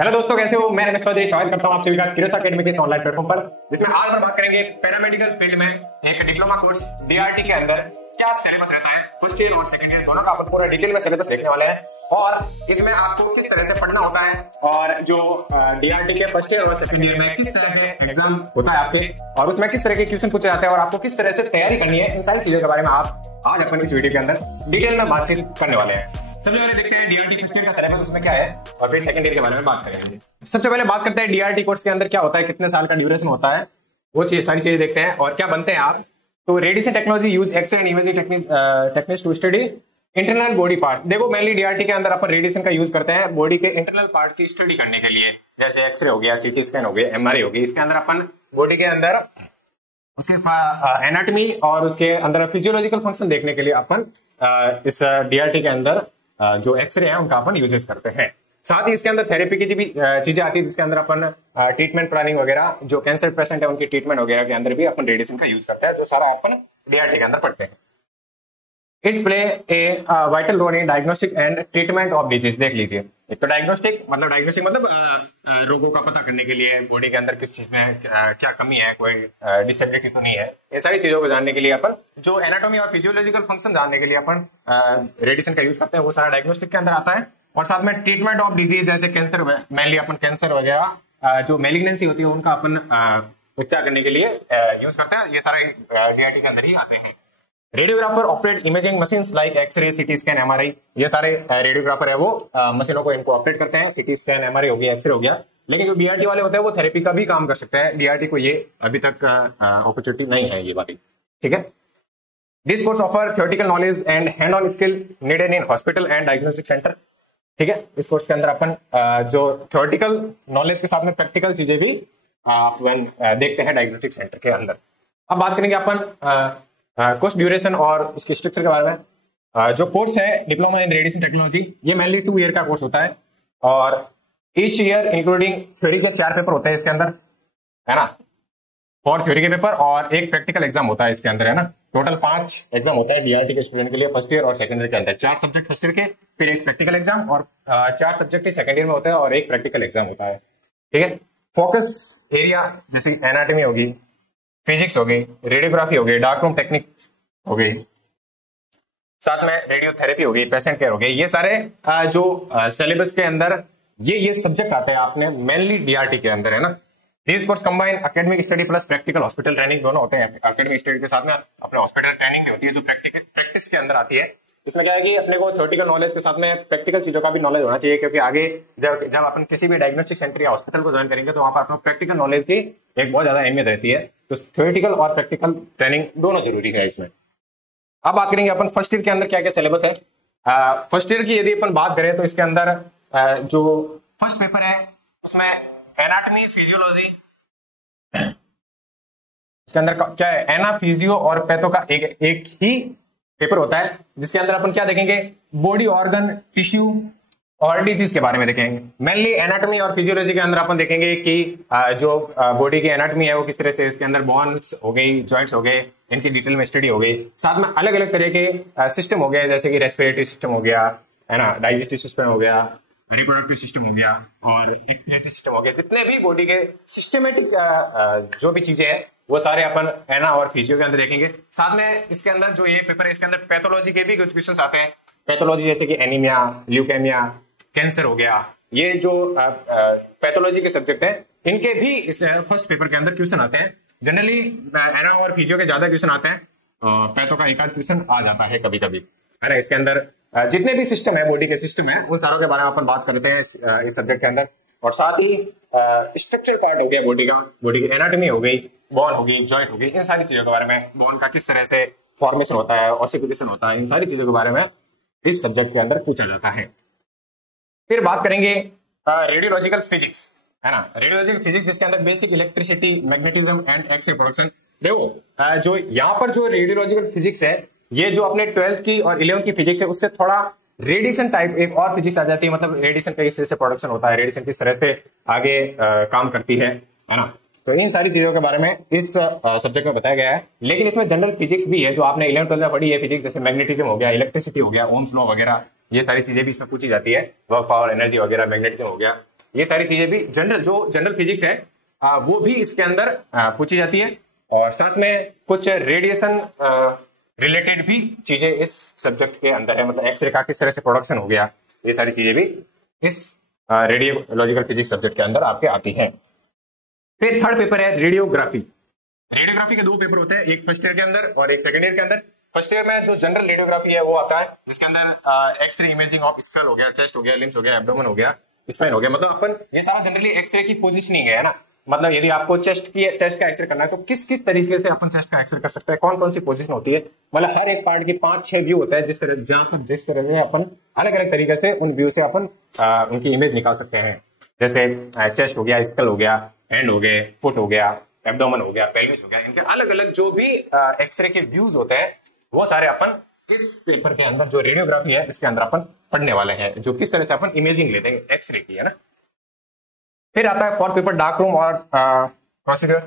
Hello दोस्तों, कैसे हो? मैं रमेश चौधरी स्वागत करता हूं आप सभी का क्यूरियस अकेडमी के ऑनलाइन प्लेटफॉर्म पर, जिसमें आज हम बात करेंगे पैरामेडिकल फील्ड में एक डिप्लोमा कोर्स डीआरटी के अंदर क्या सिलेबस रहता है। फर्स्ट ईयर और सेकंड ईयर दोनों का अपन पूरा डिटेल में सिलेबस देखने वाले हैं और इसमें आपको किस तरह से पढ़ना होता है और जो डीआरटी के फर्स्ट ईयर और सेकंड ईयर में किस तरह के एग्जाम होता है आपके और उसमें किस तरह के क्वेश्चन पूछे जाते हैं और आपको किस तरह से तैयारी करनी है, इन सारी चीजों के बारे में आप आज अपन इस वीडियो के अंदर डिटेल में बातचीत करने वाले हैं। सबसे पहले देखते हैं डीआरटी फर्स्ट ईयर का सिलेबस उसमें क्या है और फिर सेकंड ईयर के बारे में बात करेंगे। सबसे पहले बात करते हैं डीआरटी कोर्स के अंदर क्या होता है, कितने साल का ड्यूरेशन होता है, वो सारी चीजें देखते हैं और क्या बनते हैं आप। तो radiation technology use x-ray and imaging techniques to study internal body part. देखो मेनली डीआरटी के अंदर अपन रेडिएशन का यूज करते हैं बॉडी के इंटरनल पार्ट की स्टडी करने के लिए, जैसे एक्सरे हो गया, सीटी स्कैन हो गया, एमआरआई हो गई। इसके अंदर अपन बॉडी के अंदर उसके एनाटॉमी और उसके अंदर फिजियोलॉजिकल फंक्शन देखने के लिए अपन इस डीआरटी के अंदर जो एक्सरे है उनका अपन यूजेस करते हैं। साथ ही इसके अंदर थेरेपी की भी चीजें आती है, जिसके अंदर अपन ट्रीटमेंट प्लानिंग वगैरह, जो कैंसर पेशेंट है उनकी ट्रीटमेंट वगैरह के अंदर भी अपन रेडिएशन का यूज करते हैं, जो सारा अपन डीआरटी के अंदर पढ़ते हैं। It's play a vital role in diagnostic and treatment of disease. देख लीजिए, एक तो डायग्नोस्टिक मतलब रोगों का पता करने के लिए बॉडी के अंदर किस चीज में क्या कमी है, कोई डिसेबिलिटी तो नहीं है, ये सारी चीजों को जानने के लिए अपन जो एनाटॉमी और फिजियोलॉजिकल फंक्शन जानने के लिए अपन रेडिएशन का यूज करते हैं, वो सारा डायग्नोस्टिक के अंदर आता है। और साथ में ट्रीटमेंट ऑफ डिजीज, जैसे कैंसर, मेनली अपन कैंसर वगैरह जो मेलिग्नेंसी होती है उनका अपन उपचार करने के लिए यूज करते हैं, ये सारे डीआरटी के अंदर ही आते हैं। Radiographer operate imaging machines like x-ray, CT scan, MRI. ये सारे रेडियोग्राफर है वो मशीनों को इनको ऑपरेट करते हैं। सीटी स्कैन, एमआरआई हो गया, एक्सरे हो गया। लेकिन जो डीआरटी वाले होते हैं वो थेरेपी का भी काम कर सकते हैं। डीआरटी को ये अभी तक अपॉर्चुनिटी नहीं है ये वाली, ठीक है। This course offer theoretical knowledge and hand on skill needed in hospital and diagnostic centre, ठीक है। इस कोर्स के अंदर अपन जो थ्योरेटिकल नॉलेज के साथ में प्रैक्टिकल चीजें भी देखते हैं डायग्नोस्टिक सेंटर के अंदर। अब बात करेंगे अपन कोर्स ड्यूरेशन और उसके स्ट्रक्चर के बारे में। जो कोर्स है डिप्लोमा इन रेडिएशन टेक्नोलॉजी, ये मेनली 2 ईयर का कोर्स होता है और ईच ईयर इंक्लूडिंग थ्योरी के 4 पेपर होते हैं इसके अंदर, है ना। 4 थ्योरी के पेपर और 1 प्रैक्टिकल एग्जाम होता है इसके अंदर, है ना। टोटल 5 एग्जाम होता है डीआरटी के स्टूडेंट के लिए फर्स्ट ईयर और सेकंड ईयर के अंदर। 4 सब्जेक्ट फर्स्ट ईयर के, फिर 1 प्रैक्टिकल एग्जाम और 4 सब्जेक्ट ही सेकंड ईयर में होता है और 1 प्रैक्टिकल एग्जाम होता है, ठीक है। फोकस एरिया जैसे एनाटॉमी होगी, फिजिक्स हो गई, रेडियोग्राफी हो गई, डार्क रूम टेक्निक हो गई, साथ में रेडियोथेरेपी हो गई, पेशेंट केयर हो गई। ये सारे जो सिलेबस के अंदर ये सब्जेक्ट आते हैं आपने मेनली डीआरटी के अंदर, है ना। This course combine academic study plus practical hospital training, दोनों होते हैं। एकेडमिक स्टडी के साथ में अपने हॉस्पिटल ट्रेनिंग भी होती है जो प्रैक्टिस के अंदर आती है। इसमें क्या है कि अपने को थ्योरेटिकल नॉलेज के साथ में प्रैक्टिकल चीजों का भी नॉलेज होना चाहिए, क्योंकि आगे जब अपन किसी भी डायग्नोस्टिक सेंटर या हॉस्पिटल को ज्वाइन करेंगे तो वहां पर अपना प्रैक्टिकल नॉलेज की एक बहुत ज्यादा अहमियत रहती है। तो थ्योरेटिकल और प्रैक्टिकल ट्रेनिंग दोनों जरूरी है इसमें। अब बात करेंगे अपन फर्स्ट ईयर के अंदर क्या क्या सिलेबस है। फर्स्ट ईयर की यदि अपन बात करें तो इसके अंदर जो फर्स्ट पेपर है उसमें एनाटॉमी, फिजियोलॉजी, इसके अंदर क्या है, एना, फिजियो और पैथो का एक ही पेपर होता है, जिसके अंदर अपन क्या देखेंगे, बॉडी ऑर्गन, टिश्यू और डिजीज के बारे में देखेंगे। मेनली एनाटॉमी और फिजियोलॉजी के अंदर अपन देखेंगे कि जो बॉडी की एनाटॉमी है वो किस तरह से, इसके अंदर बोन्स हो गई, जॉइंट्स हो गए, इनकी डिटेल में स्टडी हो गई। साथ में अलग अलग तरह के सिस्टम हो गए, जैसे कि रेस्पिरेटरी सिस्टम हो गया, है ना, डाइजेस्टिव सिस्टम हो गया, रिप्रोडक्टिव सिस्टम हो गया और एक्सक्रीटरी सिस्टम हो गया। जितने भी बॉडी के सिस्टमेटिक जो भी चीजें हैं वो सारे अपन एना और फिजियो के अंदर देखेंगे। साथ में इसके अंदर जो ये पेपर है इसके अंदर पैथोलॉजी के भी कुछ क्वेश्चन आते हैं। पैथोलॉजी जैसे कि एनीमिया, ल्यूकेमिया, कैंसर हो गया, ये जो पैथोलॉजी के सब्जेक्ट है इनके भी इस फर्स्ट पेपर के अंदर क्वेश्चन आते हैं। जनरली एना और फिजियो के ज्यादा क्वेश्चन आते हैं, पैथो का एक आध क्वेश्चन आ जाता है कभी कभी, है ना। इसके अंदर जितने भी सिस्टम है, बॉडी के सिस्टम है, उन सारों के बारे में अपन बात करते हैं इस सब्जेक्ट के अंदर। और साथ ही स्ट्रक्चरल पार्ट हो गया बॉडी का, बॉडी की एनाटॉमी हो गई, बोन हो गई, जॉइंट हो गई, इन सारी चीजों के बारे में, बोन का किस तरह से फॉर्मेशन होता है, ऑसिकुलेशन होता है, इन सारी चीजों के बारे में इस सब्जेक्ट के अंदर पूछा जाता है। फिर बात करेंगे रेडियोलॉजिकल फिजिक्स, है ना। रेडियोलॉजिकल फिजिक्स जिसके अंदर basic electricity, magnetism and x-ray production. देखो जो यहाँ पर जो रेडियोलॉजिकल फिजिक्स है, ये जो अपने 12th की और 11th की फिजिक्स है उससे थोड़ा रेडिएशन टाइप एक और फिजिक्स आ जाती है। मतलब रेडिएशन किस तरह से प्रोडक्शन होता है, रेडिएशन किस तरह से आगे काम करती है ना। तो इन सारी चीजों के बारे में इस सब्जेक्ट में बताया गया है। लेकिन इसमें जनरल फिजिक्स भी है जो आपने 11th 12th में पढ़ी है फिजिक्स, जैसे मैग्नेटिज्म हो गया, इलेक्ट्रिसिटी हो गया, ओम्स लॉ वगैरह, ये सारी चीजें भी इसमें पूछी जाती है। वर्क, पावर, एनर्जी वगैरह, मैग्नेटिज्म हो गया, ये सारी चीजें भी जनरल फिजिक्स है वो भी इसके अंदर पूछी जाती है। और साथ में कुछ रेडिएशन रिलेटेड भी चीजें इस सब्जेक्ट के अंदर है, मतलब एक्सरे का किस तरह से प्रोडक्शन हो गया, ये सारी चीजें भी इस रेडियोलॉजिकल फिजिक्स सब्जेक्ट के अंदर आपके आती हैं। फिर थर्ड पेपर है रेडियोग्राफी। रेडियोग्राफी के दो पेपर होते हैं, एक फर्स्ट ईयर के अंदर और एक सेकंड ईयर के अंदर। फर्स्ट ईयर में जो जनरल रेडियोग्राफी है वो आता है, जिसके अंदर एक्सरे इमेजिंग ऑफ स्कल हो गया, चेस्ट हो गया, लिम्स हो गया, एब्डोमेन हो गया, स्पाइन हो गया। मतलब अपन ये सारा जनरली एक्सरे की पोजिशनिंग है ना, मतलब यदि आपको चेस्ट का एक्सरे करना है तो किस किस तरीके से अपन चेस्ट का एक्सरे कर सकते हैं, कौन कौन सी पोजीशन होती है, मतलब हर एक पार्ट की 5-6 व्यू होता है, जिस तरह से अपन अलग अलग तरीके से उन व्यू से अपन उनकी इमेज निकाल सकते हैं। जैसे चेस्ट हो गया, स्कल हो गया, हैंड हो गए, फुट हो गया, एब्डोमेन हो गया, पेल्विस हो गया, इनके अलग अलग जो भी एक्सरे के व्यूज होते हैं वो सारे अपन इस पेपर के अंदर जो रेडियोग्राफी है इसके अंदर अपन पढ़ने वाले हैं, जो किस तरह से अपन इमेजिंग लेते हैं एक्सरे की, है ना। फिर आता है फोर्थ पेपर डार्क रूम और प्रोसीड्यूर।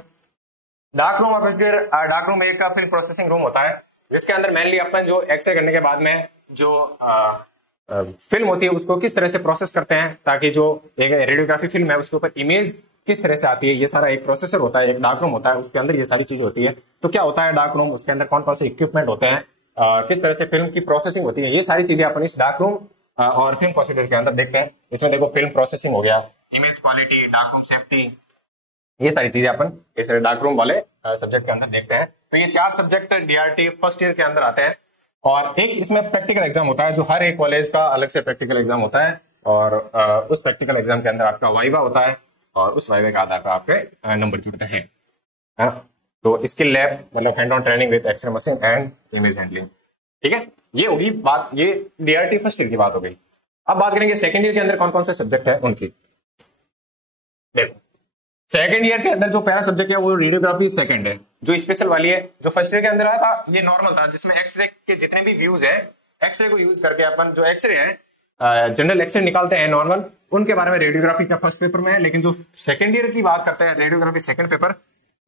डार्क रूम एक फिल्म प्रोसेसिंग रूम होता है, जिसके अंदर मेनली अपन जो एक्सरे करने के बाद में जो फिल्म होती है उसको किस तरह से प्रोसेस करते हैं, ताकि जो एक रेडियोग्राफी फिल्म है उसके ऊपर इमेज किस तरह से आती है, ये सारा एक प्रोसेसर होता है, एक डार्क रूम होता है, उसके अंदर ये सारी चीजें होती है। तो क्या होता है डार्क रूम, उसके अंदर कौन कौन से इक्विपमेंट होते हैं, किस तरह से फिल्म की प्रोसेसिंग होती है, ये सारी चीजें अपन इस डार्क रूम और फिल्म प्रोसीड्यूर के अंदर देखते हैं। इसमें देखो फिल्म प्रोसेसिंग हो गया, image quality, dark room safety, ये सारी चीजें अपन इस डार्क रूम वाले सब्जेक्ट के अंदर देखते हैं। तो ये 4 सब्जेक्ट डीआरटी फर्स्ट ईयर के अंदर आते हैं, और एक इसमें प्रैक्टिकल एग्जाम होता है, जो हर एक कॉलेज का अलग से प्रैक्टिकल एग्जाम होता है, और उस प्रैक्टिकल एग्जाम के अंदर आपका वाइवा होता है, और उस वाइवा के आधार पर आपके नंबर जुड़ते हैं, है ना। तो स्किल लैब मतलब hand on training with x-ray machine and image handling, ठीक है। ये होगी बात, ये डीआरटी फर्स्ट ईयर की बात हो गई। अब बात करेंगे सेकंड ईयर के अंदर कौन कौन से सब्जेक्ट है उनकी। देखो सेकंड ईयर के अंदर जो पहला सब्जेक्ट है वो रेडियोग्राफी सेकंड है, जो स्पेशल वाली है। जो फर्स्ट ईयर के अंदर आया था ये नॉर्मल था, जिसमें एक्सरे के जितने भी व्यूज है, एक्सरे को यूज करके अपन जो एक्सरे है जनरल एक्सरे निकालते हैं नॉर्मल, उनके बारे में रेडियोग्राफी का फर्स्ट पेपर में है। लेकिन जो सेकंड ईयर की बात करते हैं रेडियोग्राफी सेकंड पेपर,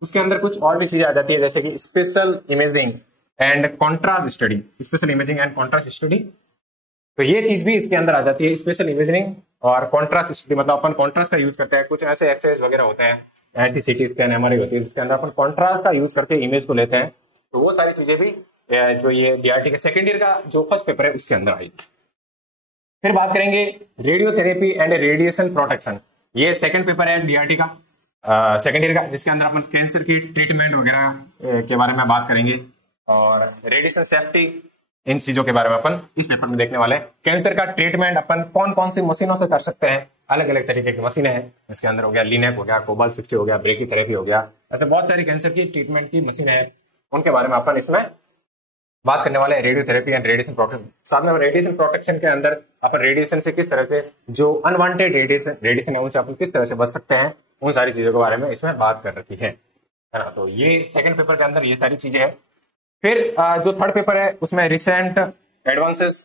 उसके अंदर कुछ और भी चीजें आ जाती है, जैसे कि special imaging and contrast study, special imaging and contrast study. तो ये चीज भी इसके अंदर आ जाती है, स्पेशल इमेजिंग और कॉन्ट्रास्ट स्टडी, मतलब अपन कॉन्ट्रास्ट का यूज करते हैं। कुछ ऐसे एक्सरेज वगैरह होते हैं, ऐसी सीटी स्कैन एमआरआई होती है, जिसके अंदर अपन कॉन्ट्रास्ट का यूज करके इमेज को लेते हैं। तो वो सारी चीजें भी जो ये डीआरटी के सेकंड ईयर का जो फर्स्ट पेपर है उसके अंदर आई। फिर बात करेंगे रेडियोथेरेपी एंड रेडिएशन प्रोटेक्शन, ये सेकंड पेपर है डीआरटी का सेकंड ईयर का, जिसके अंदर अपन कैंसर की ट्रीटमेंट वगैरह के बारे में बात करेंगे, और रेडिएशन सेफ्टी, इन चीजों के बारे में अपन इस पेपर में देखने वाले हैं। कैंसर का ट्रीटमेंट अपन कौन कौन सी मशीनों से कर सकते हैं, अलग अलग तरीके की मशीनें हैं, इसके अंदर हो गया लिनेक हो गया, कोबाल्ट 60 हो गया, ब्रेकीथेरेपी हो गया, ऐसे बहुत सारी कैंसर की ट्रीटमेंट की मशीनें हैं, उनके बारे में अपन इसमें बात करने वाले हैं। रेडियोथेरेपी एंड रेडिएशन प्रोटेक्शन, साथ में रेडिएशन प्रोटेक्शन के अंदर अपन रेडिएशन से किस तरह से जो अनवांटेड रेडिएशन है उनसे अपन किस तरह से बच सकते हैं, उन सारी चीजों के बारे में इसमें बात कर रखी है ना। तो ये सेकंड पेपर के अंदर ये सारी चीजें हैं। फिर जो थर्ड पेपर है उसमें रिसेंट एडवांसेस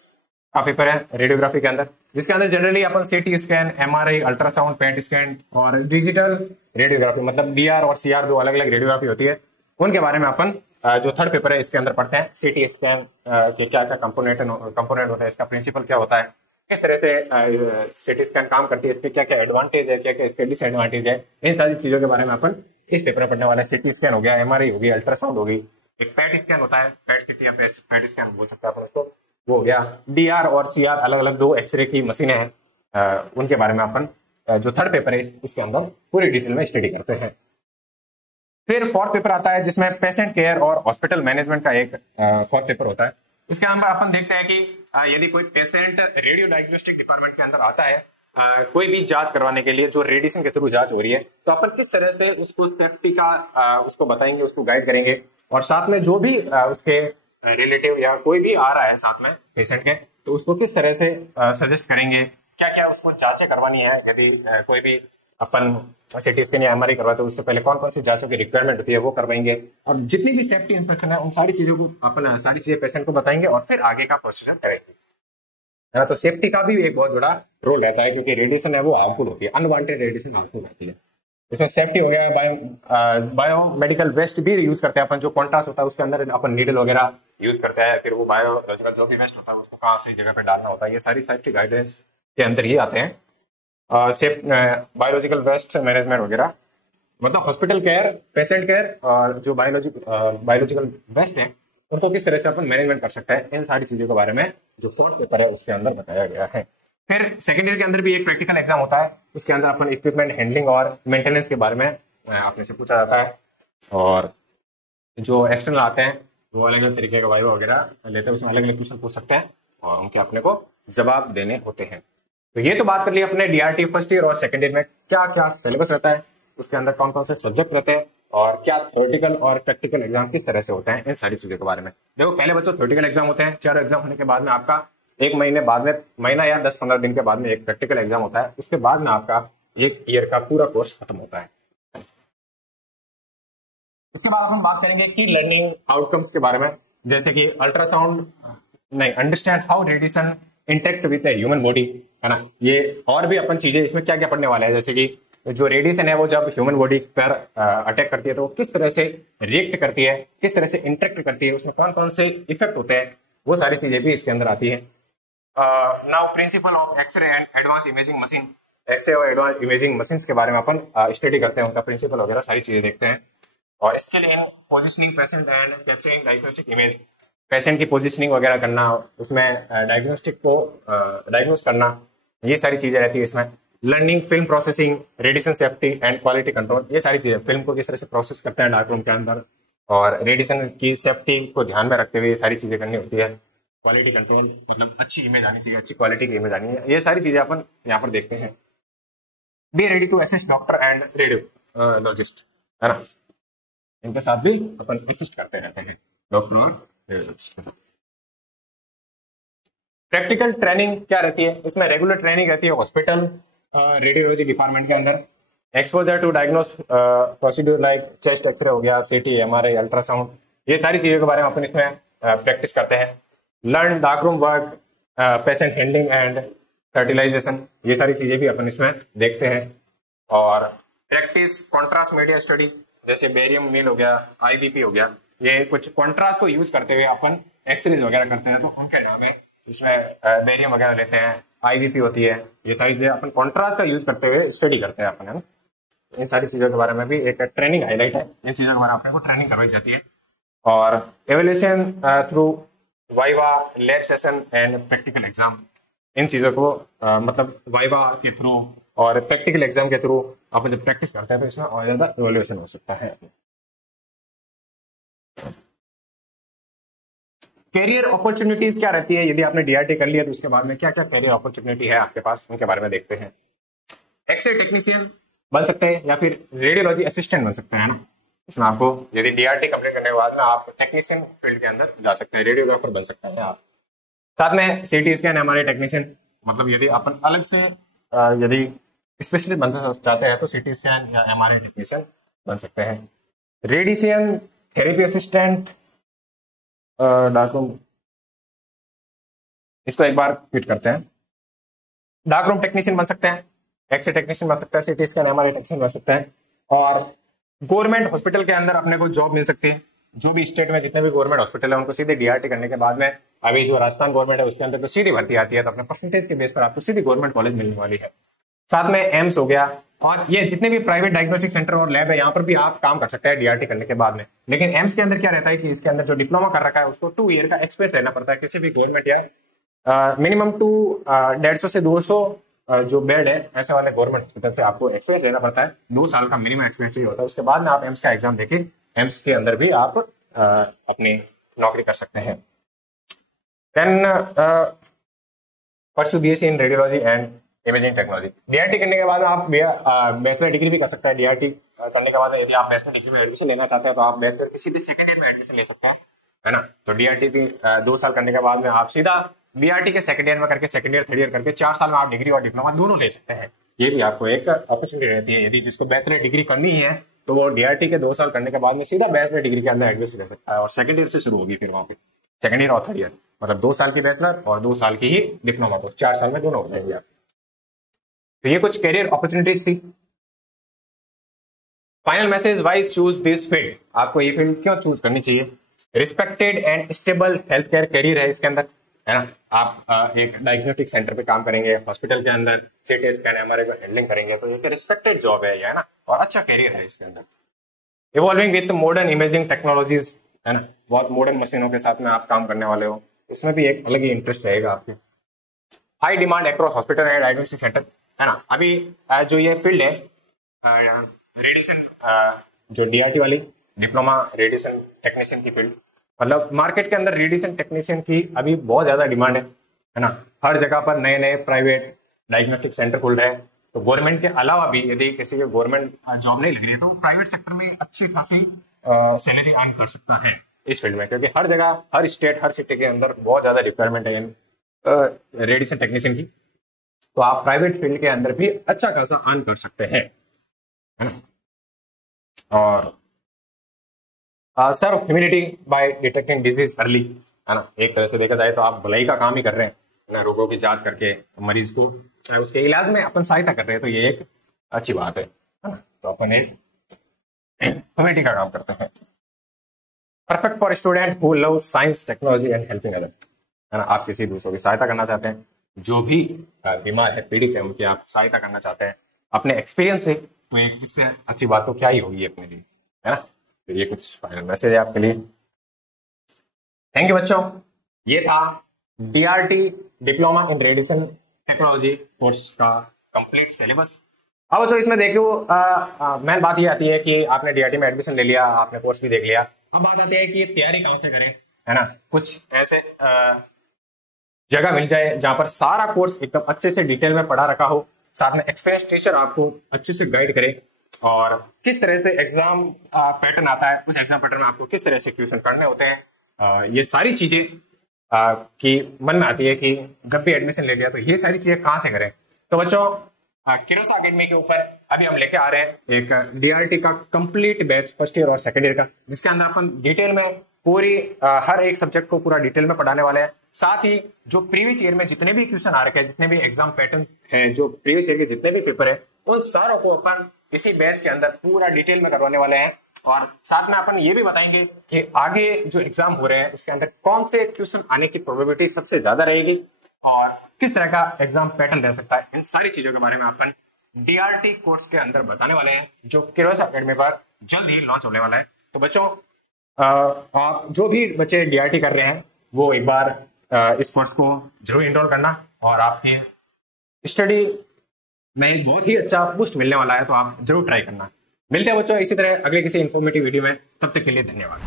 का पेपर है रेडियोग्राफी के अंदर, जिसके अंदर जनरली अपन CT scan, MRI, ultrasound, PET scan और डिजिटल रेडियोग्राफी, मतलब डीआर और सीआर दो अलग अलग रेडियोग्राफी होती है, उनके बारे में अपन जो थर्ड पेपर है इसके अंदर पढ़ते हैं। सीटी स्कैन के क्या क्या कंपोनेंट होता है, इसका प्रिंसिपल क्या होता है, किस तरह से सीटी स्कैन काम करती है, इसके क्या क्या एडवांटेज है, क्या क्या इसके डिसएडवांटेज है, इन सारी चीजों के बारे में अपन इस पेपर में पढ़ने वाला है। सीटी स्कैन हो गया, एमआरआई होगी, अल्ट्रासाउंड होगी, एक पेट स्कैन होता है, पेट सीटी या पेट स्कैन बोल सकते हैं अपन उसको, वो हो गया। डीआर और सीआर अलग अलग दो एक्सरे की मशीनें हैं, उनके बारे में अपन जो थर्ड पेपर है इसके अंदर पूरी डिटेल में स्टडी करते हैं। फिर फोर्थ पेपर आता है जिसमें पेशेंट केयर और हॉस्पिटल मैनेजमेंट का एक फोर्थ पेपर होता है। इसके अंदर अपन देखते हैं कि यदि कोई पेशेंट रेडियो डायग्नोस्टिक डिपार्टमेंट के अंदर आता है कोई भी जांच करवाने के लिए, जो रेडिएशन के थ्रू जांच हो रही है, तो अपन किस तरह से उसको सेफ्टी का उसको बताएंगे, उसको गाइड करेंगे, और साथ में जो भी उसके रिलेटिव या कोई भी आ रहा है साथ में पेशेंट के, तो उसको किस तरह से सजेस्ट करेंगे, क्या क्या उसको जांचें करवानी है, यदि कोई भी अपन सीटी स्कैन या एमआरआई करवाते हैं उससे पहले कौन कौन सी जांचों की रिक्वायरमेंट होती है वो करवाएंगे, और जितनी भी सेफ्टी इंस्ट्रक्शन है उन सारी चीजों को अपन सारी चीजें पेशेंट को बताएंगे और फिर आगे का प्रोसीजर करेंगे, है ना। तो सेफ्टी का भी एक बहुत बड़ा रोल रहता है, क्योंकि रेडिएशन है वो हार्मफुल होती है, अनवांटेड रेडिएशन हार्मफुल होती है। इसमें सेफ्टी हो गया, बायोमेडिकल वेस्ट भी यूज करते हैं अपन, जो कॉन्ट्रास्ट होता है उसके अंदर अपन नीडल वगैरह यूज करते हैं, फिर वो बायोलॉजिकल जो भी वेस्ट होता है उसको कहाँ सही जगह पे डालना होता है, ये सारी सेफ्टी गाइडेंस के अंदर ही आते हैं। सेफ बायोलॉजिकल वेस्ट मैनेजमेंट वगैरह, मतलब हॉस्पिटल केयर, पेशेंट केयर और जो बायोलॉजिकल वेस्ट है उनको किस तरह से अपन मैनेजमेंट कर सकते हैं, इन सारी चीजों के बारे में जो फोर्थ पेपर है उसके अंदर बताया गया है। फिर सेकेंड ईयर के अंदर भी एक प्रैक्टिकल एग्जाम होता है, उसके अंदर अपन इक्विपमेंट हैंडलिंग और मेंटेनेंस के बारे में आपने से पूछा जाता है, और जो एक्सटर्नल आते हैं वो अलग अलग तरीके का वायरो वगैरह लेते हैं, उसमें अलग अलग क्वेश्चन पूछ सकते हैं और उनके अपने को जवाब देने होते हैं। तो ये तो बात कर ली अपने डीआरटी फर्स्ट ईयर और सेकंड ईयर में क्या क्या सिलेबस रहता है, उसके अंदर कौन कौन से सब्जेक्ट रहते हैं और क्या थ्योरेटिकल और प्रैक्टिकल एग्जाम किस तरह से होते हैं, इन सारी चीजों के बारे में। देखो पहले बच्चों थ्योरेटिकल एग्जाम होते हैं, 4 एग्जाम होने के बाद में आपका एक महीने बाद में, महीना या 10-15 दिन के बाद में एक प्रैक्टिकल एग्जाम होता है, उसके बाद में आपका एक ईयर का पूरा कोर्स खत्म होता है। इसके बाद हम बात करेंगे कि लर्निंग आउटकम्स के बारे में, जैसे कि अल्ट्रासाउंड नहीं, understand how radiation interact with the human body, है ना। ये और भी अपन चीजें इसमें क्या क्या पढ़ने वाले हैं, जैसे कि जो रेडिएशन है वो जब ह्यूमन बॉडी पर अटैक करती है तो वो किस तरह से रिएक्ट करती है, किस तरह से इंटरेक्ट करती है, उसमें कौन कौन से इफेक्ट होते हैं, वो सारी चीजें भी इसके अंदर आती है। Now principle of x-ray and advance imaging machine, x-ray और एडवांस इमेजिंग मशीन के बारे में अपन स्टडी करते हैं, उनका प्रिंसिपल वगैरह सारी चीजें देखते हैं। और skill in positioning patient and capturing diagnostic image, patient की पोजिशनिंग वगैरह करना, उसमें डायग्नोस्टिक को डायग्नोस करना, ये सारी चीजें रहती है इसमें। Learning film processing, radiation safety and quality control, ये सारी चीजें, फिल्म को किस तरह से प्रोसेस करते हैं डार्क रूम के अंदर और रेडिएशन की सेफ्टी को ध्यान में रखते हुए ये सारी चीजें करनी होती है। क्वालिटी कंट्रोल मतलब अच्छी इमेज आनी चाहिए, अच्छी क्वालिटी की इमेज आनी है, ये सारी चीजें अपन यहाँ पर देखते हैं। Be ready to assist doctor and radiologist, है ना, इनके साथ भी अपन असिस्ट करते रहते हैं, डॉक्टर और रेडियोलॉजिस्ट। प्रैक्टिकल ट्रेनिंग क्या रहती है, इसमें रेगुलर ट्रेनिंग रहती है हॉस्पिटल रेडियोलॉजी डिपार्टमेंट के अंदर। Exposure to diagnose procedure like chest x-ray हो गया, सीटी, एमआरआई, अल्ट्रासाउंड, ये सारी चीजों के बारे में अपन इसमें प्रैक्टिस करते हैं। Learn dark room work, patient handling and fertilization, ये सारी चीजें भी अपन इसमें देखते हैं। और प्रैक्टिस कॉन्ट्रास्ट मीडिया स्टडी, जैसे बेरियम मील हो गया, आईबीपी हो गया, ये कुछ कॉन्ट्रास्ट को यूज करते हुए अपन एक्सरेज वगैरह करते हैं, तो उनके नाम है, इसमें बेरियम वगैरह लेते हैं, आईवीपी होती है, ये सारी चीजें अपन कॉन्ट्रास्ट का यूज करते हुए स्टडी करते हैं अपन, है ना। इन सारी चीजों के बारे में भी एक ट्रेनिंग हाईलाइट है, इन चीजों के बारे में अपने को ट्रेनिंग करवाई जाती है। और evaluation through viva, lab session and practical exam, इन चीजों को मतलब वाइवा के थ्रू और प्रैक्टिकल एग्जाम के थ्रू अपन जब प्रैक्टिस करते हैं तो इसमें और ज्यादा एवेल्यूएशन हो सकता है। कैरियर अपॉर्चुनिटीज क्या रहती है, यदि आपने डीआरटी कर लिया तो उसके बाद में क्या क्या कैरियर अपॉर्चुनिटी है आपके पास, उनके बारे में देखते हैं। एक्सरे टेक्नीशियन बन सकते हैं या फिर रेडियोलॉजी असिस्टेंट बन सकते हैं, ना। इसमें आपको यदि डीआरटी कंप्लीट करने के बाद में आप टेक्नीशियन फील्ड के अंदर जा सकते हैं, रेडियोग्राफर बन सकते हैं आप। साथ में सीटी स्कैन एमआरआई टेक्नीशियन, मतलब यदि अपन अलग से यदि स्पेशलिस्ट बनना चाहते हैं तो सीटी स्कैन या एमआरआई टेक्नीशियन बन सकते हैं। Radiation therapy assistant, dark room, इसको एक बार रिपीट करते हैं। डार्क रूम टेक्नीशियन बन सकते हैं, एक्सरे टेक्नीशियन बन सकते हैं, सीटी स्कैन एमआरआई टेक्नीशियन बन सकते हैं। और गवर्नमेंट हॉस्पिटल के अंदर अपने को जॉब मिल सकती है, जो भी स्टेट में जितने भी गवर्नमेंट हॉस्पिटल है उनको सीधे डीआरटी करने के बाद में, अभी जो राजस्थान गवर्नमेंट है उसके अंदर तो सीधी भर्ती आती है, तो अपने परसेंटेज के बेस पर आपको सीधी गवर्नमेंट कॉलेज मिलने वाली है। साथ में एम्स हो गया, और ये जितने भी प्राइवेट डायग्नोस्टिक सेंटर और लैब है यहाँ पर भी आप काम कर सकते हैं डीआरटी करने के बाद में। लेकिन एम्स के अंदर क्या रहता है कि इसके अंदर जो डिप्लोमा कर रखा है उसको 2 ईयर का एक्सपीरियंस रहना पड़ता है किसी भी गवर्नमेंट या मिनिमम 150 से 200 जो बेड है ऐसे वाले गवर्नमेंट हॉस्पिटल से आपको एक्सपीरियंस लेना पड़ता है, 2 साल का मिनिमम एक्सपीरियंस चाहिए होता है। उसके बाद में आप एम्स का एग्जाम देके एम्स के अंदर भी आप अपनी नौकरी कर सकते हैं। Then pursue BSc in radiology and imaging technology, DRT करने के बाद आप बैचलर डिग्री भी कर सकते हैं। डीआरटी करने के बाद यदि आप बैचलर डिग्री में एडमिशन लेना चाहते हैं तो आप बैचलर की सीधे सेकंड ईयर में एडमिशन ले सकते हैं, है ना। तो डीआरटी 2 साल करने के बाद में आप सीधा बीआरटी के सेकंड ईयर में करके सेकंड ईयर थर्ड ईयर करके 4 साल में आप डिग्री और डिप्लोमा दोनों ले सकते हैं। ये भी आपको एक अपॉर्चुनिटी रहती है। यदि जिसको बैचलर डिग्री करनी है तो वो डीआरटी के 2 साल करने के बाद में सीधा बैचलर डिग्री के अंदर एडमिशन ले सकता है, और सेकंड ईयर से शुरू होगी फिर वहां पे सेकंड ईयर और थर्ड ईयर, मतलब 2 साल की बैचलर और 2 साल की ही डिप्लोमा, तो 4 साल में दोनों हो जाएंगे आप। तो ये कुछ कैरियर अपॉर्चुनिटीज थी। Final message, why choose this field, आपको ये फील्ड क्यों चूज करनी चाहिए। Respected and stable health care career है इसके अंदर, है ना। आप एक डायग्नोस्टिक सेंटर पे काम करेंगे, हॉस्पिटल के अंदर सीटी स्कैन एमआरआई को हैंडलिंग करेंगे, तो एक रिस्पेक्टेड जॉब है ये, है ना, और अच्छा करियर है इसके अंदर। Evolving with modern imaging technologies, है ना, बहुत मॉडर्न मशीनों के साथ में आप काम करने वाले हो, इसमें भी एक अलग ही इंटरेस्ट रहेगा आपके। High demand across hospital and diagnostic centre, है ना। अभी जो ये फील्ड है रेडिएशन, जो डीआरटी वाली डिप्लोमा रेडिएशन टेक्नीशियन की फील्ड, मतलब मार्केट के अंदर रेडिएशन टेक्नीशियन की अभी बहुत ज्यादा डिमांड है ना। हर जगह पर नए नए प्राइवेट डायग्नोस्टिक सेंटर खुल रहे हैं, तो गवर्नमेंट के अलावा भी यदि किसी को गवर्नमेंट जॉब नहीं लग रही है तो प्राइवेट सेक्टर में अच्छी खासी सैलरी अर्न कर सकता है इस फील्ड में, क्योंकि हर जगह, हर स्टेट, हर सिटी के अंदर बहुत ज्यादा रिक्वायरमेंट है रेडिएशन टेक्नीशियन की, तो आप प्राइवेट फील्ड के अंदर भी अच्छा खासा अर्न कर सकते हैं, है ना। और serve humanity by detecting disease early, है ना। एक तरह से देखा जाए तो आप भलाई का काम ही कर रहे हैं ना, रोगों की जांच करके मरीज को उसके इलाज में अपन सहायता कर रहे हैं, तो ये एक अच्छी बात है ना। तो अपन ह्यूमैनिटी का काम करते हैं। Perfect for student who love science technology and helping other, है ना। आप किसी दूसरों की सहायता करना चाहते हैं, जो भी बीमार है, पीड़ित है, उनकी आप सहायता करना चाहते हैं अपने एक्सपीरियंस से, तो इससे अच्छी बात तो क्या ही होगी अपने लिए, है ना। तो ये कुछ फाइनल मैसेज है आपके लिए। थैंक यू बच्चों, ये था DRT diploma in radiation technology course का कंप्लीट सिलेबस। अब बच्चों इसमें देखो मेन बात ये आती है कि आपने डीआरटी में एडमिशन ले लिया, आपने कोर्स भी देख लिया, अब बात आती है कि तैयारी कहां से करें, है ना। कुछ ऐसे जगह मिल जाए जहां पर सारा कोर्स एकदम अच्छे से डिटेल में पढ़ा रखा हो, साथ में एक्सपीरियंस टीचर आपको अच्छे से गाइड करे, और किस तरह से एग्जाम पैटर्न आता है, उस एग्जाम पैटर्न में आपको किस तरह से क्वेश्चन करने होते हैं, ये सारी चीजें की मन में आती है कि जब भी एडमिशन ले लिया तो ये सारी चीजें कहां से करें। तो बच्चों किरोसा अकेडमी के ऊपर अभी हम लेके आ रहे हैं एक डीआरटी का कंप्लीट बैच, फर्स्ट ईयर और सेकंड ईयर का, जिसके अंदर अपन डिटेल में पूरी हर एक सब्जेक्ट को पूरा डिटेल में पढ़ाने वाले हैं। साथ ही जो प्रीवियस ईयर में जितने भी क्वेश्चन आ रखे हैं, जितने भी एग्जाम पैटर्न है, जो प्रीवियस ईयर के जितने भी पेपर है, उन सारों को अपन इसी बैच के अंदर पूरा डिटेल में करवाने वाले हैं। और साथ में अपन ये भी बताएंगे कि आगे जो एग्जाम हो रहे हैं उसके अंदर कौन से क्वेश्चन आने की प्रोबेबिलिटी सबसे ज्यादा रहेगी और किस तरह का एग्जाम पैटर्न रह सकता है। इन सारी चीजों के बारे में अपन डीआरटी कोर्स के अंदर बताने वाले हैं, जो किरोसा अकेडमी पर जल्द ही लॉन्च होने वाला है। तो बच्चों आप जो भी बच्चे डीआरटी कर रहे हैं वो एक बार इस कोर्स को जरूर इनरोल करना, और आपकी स्टडी में एक बहुत ही अच्छा बूस्ट मिलने वाला है, तो आप जरूर ट्राई करना। मिलते हैं बच्चों इसी तरह अगले किसी इन्फॉर्मेटिव वीडियो में, तब तक के लिए धन्यवाद।